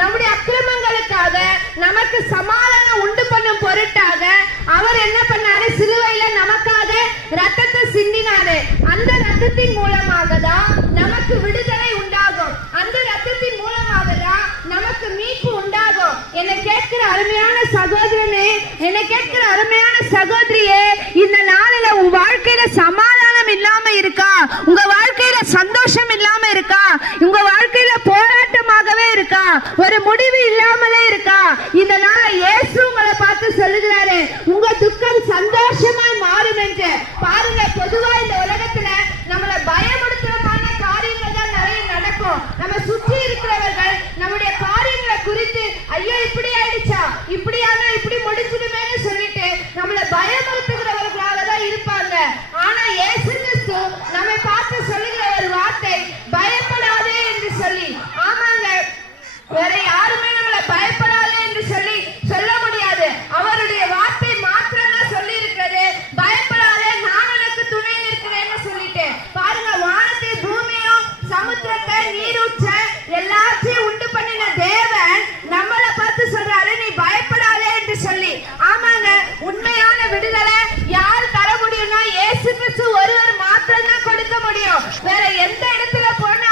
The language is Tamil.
நம்முடைய அக்கிரமங்களுக்காக நமக்கு சமாதானம் உண்டு பண்ணும் பொருட்டாக அவர் என்ன பண்ணாரு? சிலுவையில நமக்காக ரத்தத்தை சிந்தினாரு. அந்த ரத்தத்தின் மூலமாக தான் நமக்கு விடுதலை உண்டாகும். அந்த ரத்தத்தின் மூலமாக தான் நமக்கு மீட்பு உண்டாகும். என்னை கேட்கிற அருமையான சகோதரனே, என்னை கேட்கிற அருமையான சகோதரியே, இந்த நாளில உன் வாழ்க்கையில சமாதானம் இல்லாம இருக்கா? உங்க வாழ்க்கையில சந்தோஷம் இல்லாம இருக்கா? உங்க வாழ்க்கையில போராட்டமாகவே இருக்கா? ஒரு முடிவு இல்லாமலே இருக்கா? இந்த நாள இயேசு உங்களை பார்த்து சொல்லுகிறாரு, உங்க துக்கம் சந்தோஷமாய் மாறும் என்று. பாருங்க, பொதுவா இந்த உலகத்துல நம்மளை பயமுறுத்துறமான காரியங்கள் தான் நிறைய நடக்கும். நம்ம சுற்றி இருக்கிறவர்கள் நம்முடைய காரியங்களை குறித்து ஐயோ இப்படி ஆயிடுச்சா, இப்படியானா இப்படி முடிச்சிடுமேன்னு சொல்லிட்டு நம்மளை பயமுறுத்துகிறவர்களாக தான் இருப்பாங்க. ஆனா இயேசு கிறிஸ்து நம்மை பார்த்து சொல்லுகிற ஒரு வார்த்தை, பயப்படாதே என்று சொல்லி. ஆமாங்க, வேற யாருமே நம்மளை பயப்படாதே என்று சொல்லி சொல்ல முடியாது. அவருடைய வார்த்தை மாத்திரம் தான் சொல்லி இருக்கிறது, பயப்படாதே நான் உனக்கு துணை இருக்கிறேன்னு சொல்லிட்டு. பாருங்க, வானத்தை பூமியும் சமுத்திரத்தை நீரூற்ற எல்லாத்தையும் உண்டு பண்ணின தேவன் நம்மளை பார்த்து சொல்றாரு, நீ பயப்படாதே என்று சொல்லி. ஆமாங்க, உண்மையான விடுதலை யார் தர முடியும்னா இயேசு கிறிஸ்து ஒருவர் மாத்திரம் தான் கொடுக்க முடியும். வேற எந்த இடத்துல போனா